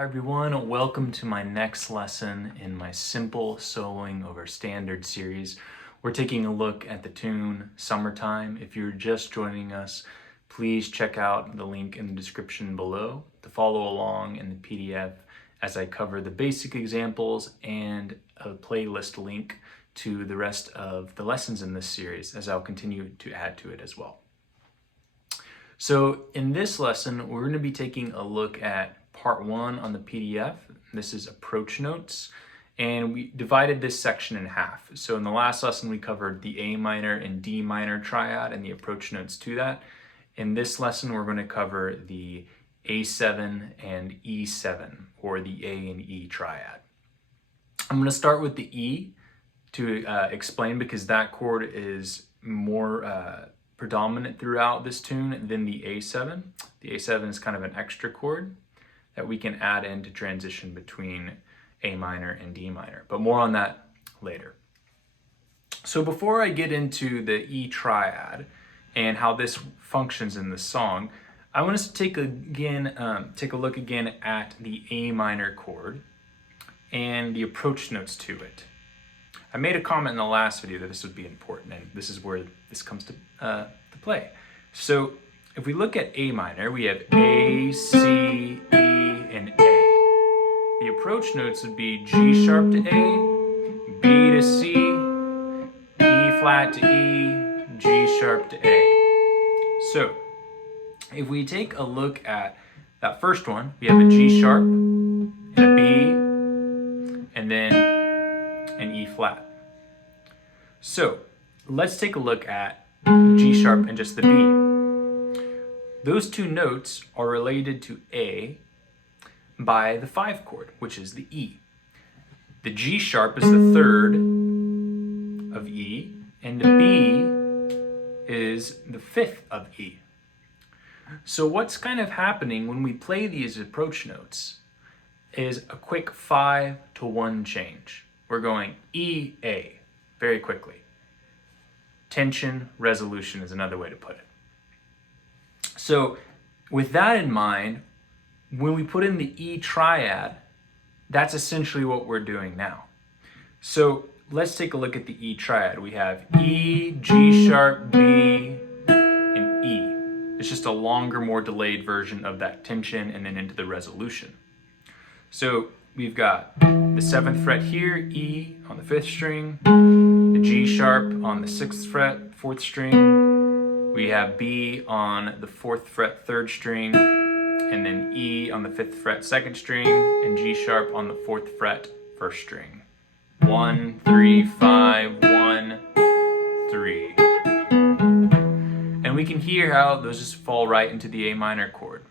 Hi everyone, welcome to my next lesson in my Simple Soloing Over Standard series. We're taking a look at the tune Summertime. If you're just joining us, please check out the link in the description below to follow along in the PDF as I cover the basic examples and a playlist link to the rest of the lessons in this series, as I'll continue to add to it as well. So in this lesson, we're going to be taking a look at part 1 on the PDF. This is approach notes, and we divided this section in half. So in the last lesson, we covered the A minor and D minor triad and the approach notes to that. In this lesson, we're going to cover the A7 and E7, or the A and E triad. I'm going to start with the E to explain, because that chord is more predominant throughout this tune than the A7. The A7 is kind of an extra chord that we can add in to transition between A minor and D minor, but more on that later. So before I get into the E triad and how this functions in the song, I want us to take a look again at the A minor chord and the approach notes to it. I made a comment in the last video that this would be important, and this is where this comes to play. So if we look at A minor, we have A, C, E, and A. The approach notes would be G sharp to A, B to C, E flat to E, G sharp to A. So if we take a look at that first one, we have a G sharp, and a B, and then an E flat. So let's take a look at G sharp and just the B. Those two notes are related to A by the 5 chord, which is the E. The G sharp is the third of E, and the B is the 5th of E. So what's kind of happening when we play these approach notes is a quick 5 to 1 change. We're going E, A very quickly. Tension, resolution is another way to put it. So with that in mind, when we put in the E triad, that's essentially what we're doing now. So let's take a look at the E triad. We have E, G sharp, B, and E. It's just a longer, more delayed version of that tension and then into the resolution. So we've got the 7th fret here, E on the 5th string, the G sharp on the 6th fret, 4th string. We have B on the 4th fret, 3rd string, and then E on the 5th fret, 2nd string, and G sharp on the 4th fret, 1st string. 1, 3, 5, 1, 3. And we can hear how those just fall right into the A minor chord.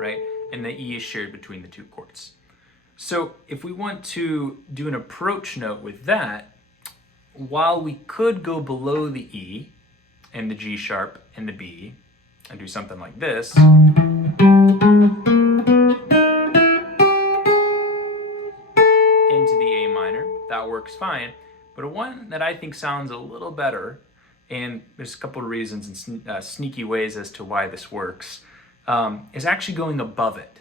Right? And the E is shared between the two chords. So if we want to do an approach note with that, while we could go below the E and the G sharp and the B and do something like this, into the A minor, that works fine. But one that I think sounds a little better, and there's a couple of reasons and sneaky ways as to why this works, is actually going above it.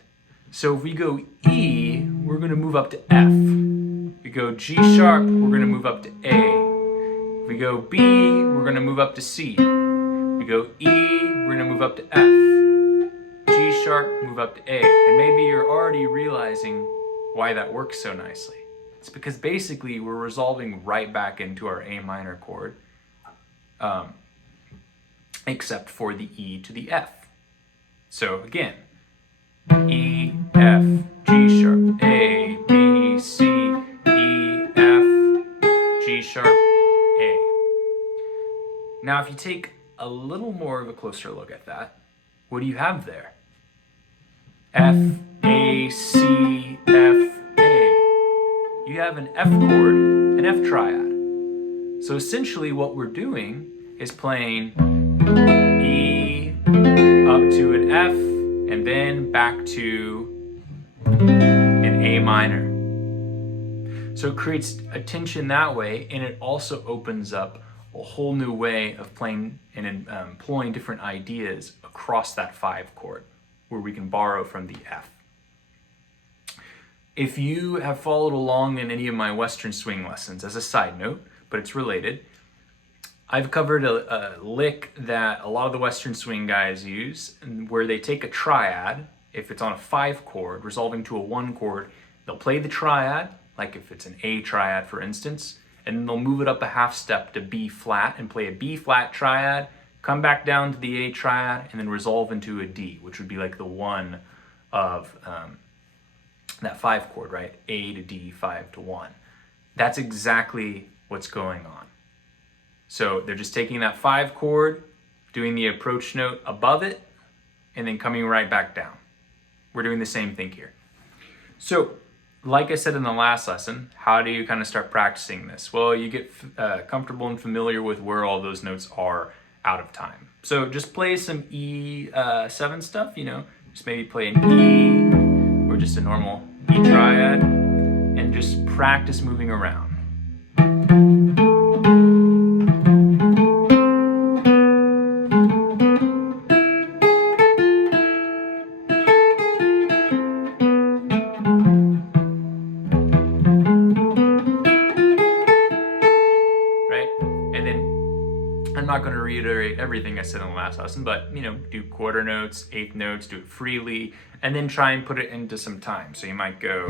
So if we go E, we're going to move up to F. If we go G sharp, we're going to move up to A. If we go B, we're going to move up to C. If we go E, we're going to move up to F. G sharp, move up to A. And maybe you're already realizing why that works so nicely. It's because basically we're resolving right back into our A minor chord, except for the E to the F. So again, E, F, G sharp, A, B, C, E, F, G sharp, A. Now if you take a little more of a closer look at that, what do you have there? F, A, C, F, A. You have an F chord, an F triad. So essentially what we're doing is playing E up to an F, and then back to an A minor. So it creates a tension that way, and it also opens up a whole new way of playing and employing different ideas across that 5 chord, where we can borrow from the F. If you have followed along in any of my Western swing lessons, as a side note, but it's related, I've covered a lick that a lot of the Western swing guys use, where they take a triad, if it's on a 5 chord, resolving to a 1 chord, they'll play the triad, like if it's an A triad, for instance, and then they'll move it up a half step to B flat and play a B flat triad, come back down to the A triad, and then resolve into a D, which would be like the 1 of that 5 chord, right? A to D, 5 to 1. That's exactly what's going on. So they're just taking that 5 chord, doing the approach note above it, and then coming right back down. We're doing the same thing here. So, like I said in the last lesson, how do you kind of start practicing this? Well, you get comfortable and familiar with where all those notes are out of time. So just play some E7 stuff, just maybe play an E, or just a normal E triad, and just practice moving around. I'm not going to reiterate everything I said in the last lesson, but do quarter notes, eighth notes, do it freely, and then try and put it into some time. So you might go.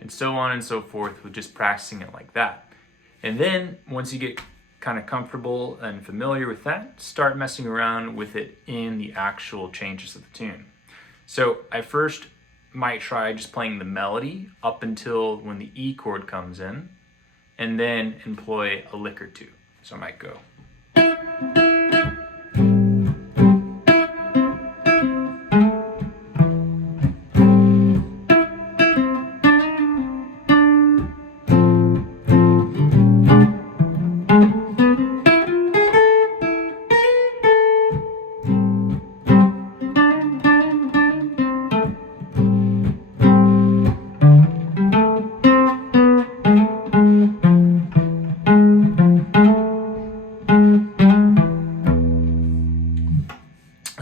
And so on and so forth with just practicing it like that. And then once you get kind of comfortable and familiar with that, start messing around with it in the actual changes of the tune. So I first might try just playing the melody up until when the E chord comes in, and then employ a lick or two. So I might go.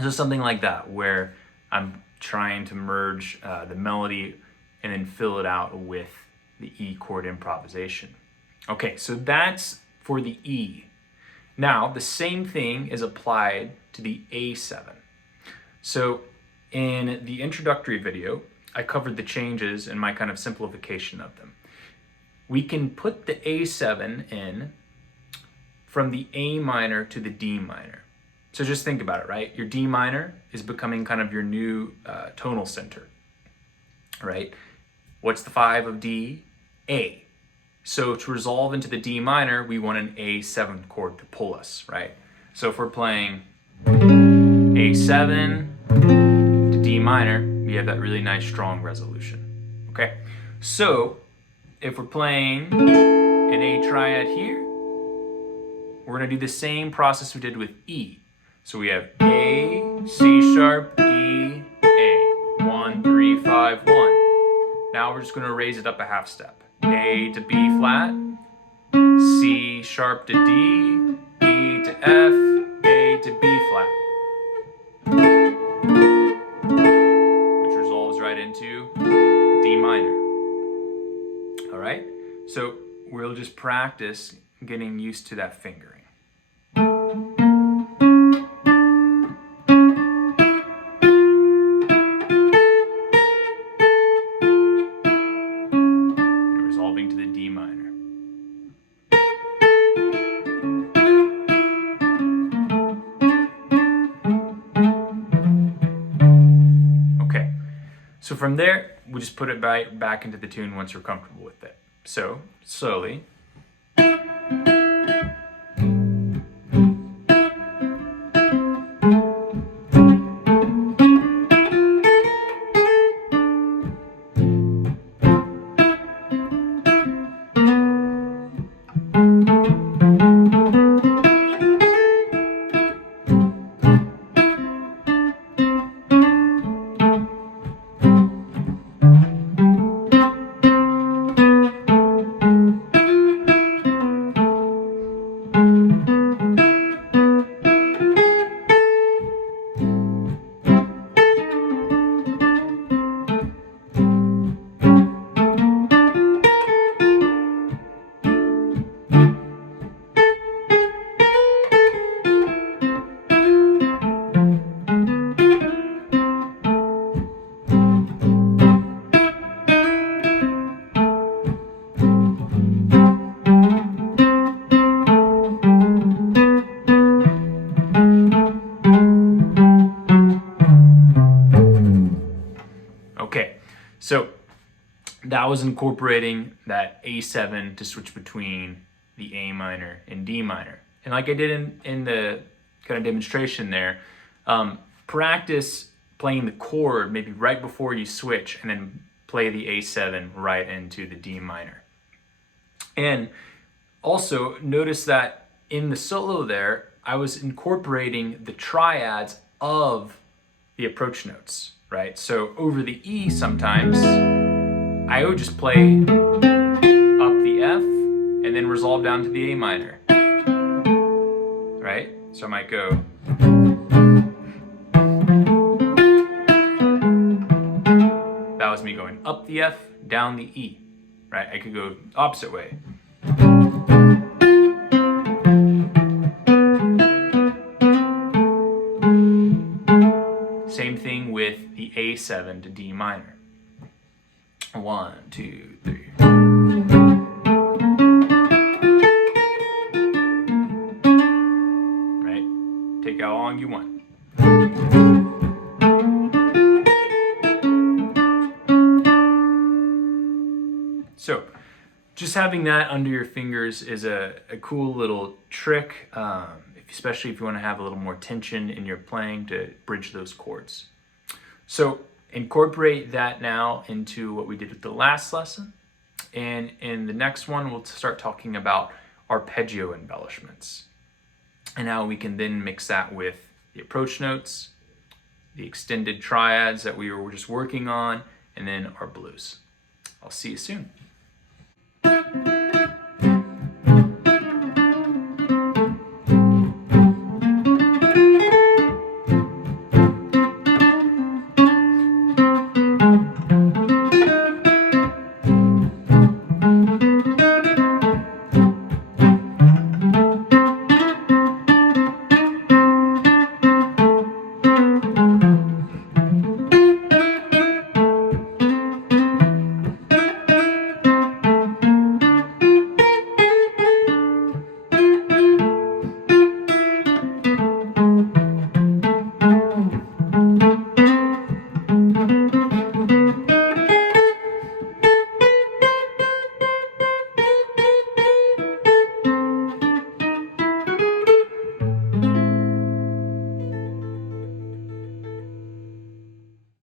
So something like that, where I'm trying to merge the melody and then fill it out with the E chord improvisation. Okay, so that's for the E. Now, the same thing is applied to the A7. So in the introductory video, I covered the changes and my kind of simplification of them. We can put the A7 in from the A minor to the D minor. So just think about it, right? Your D minor is becoming kind of your new tonal center, right? What's the 5 of D? A. So to resolve into the D minor, we want an A7 chord to pull us, right? So if we're playing A7 to D minor, we have that really nice strong resolution, okay? So if we're playing an A triad here, we're gonna do the same process we did with E. So we have A, C sharp, E, A. 1, 3, 5, 1. Now we're just going to raise it up a half step. A to B flat, C sharp to D, E to F, A to B flat. Which resolves right into D minor. All right? So we'll just practice getting used to that fingering. Resolving to the D minor. Okay, so from there, we just put it back into the tune once we're comfortable with it. So, slowly. So that was incorporating that A7 to switch between the A minor and D minor. And like I did in the kind of demonstration there, practice playing the chord maybe right before you switch, and then play the A7 right into the D minor. And also notice that in the solo there, I was incorporating the triads of the approach notes, right? So over the E sometimes, I would just play up the F and then resolve down to the A minor, right? So I might go. That was me going up the F, down the E, right? I could go opposite way. Same thing with the A7 to D minor. 1, 2, 3. Right? Take how long you want. So, just having that under your fingers is a cool little trick, especially if you want to have a little more tension in your playing to bridge those chords. So incorporate that now into what we did with the last lesson. And in the next one, we'll start talking about arpeggio embellishments and how we can then mix that with the approach notes, the extended triads that we were just working on, and then our blues. I'll see you soon.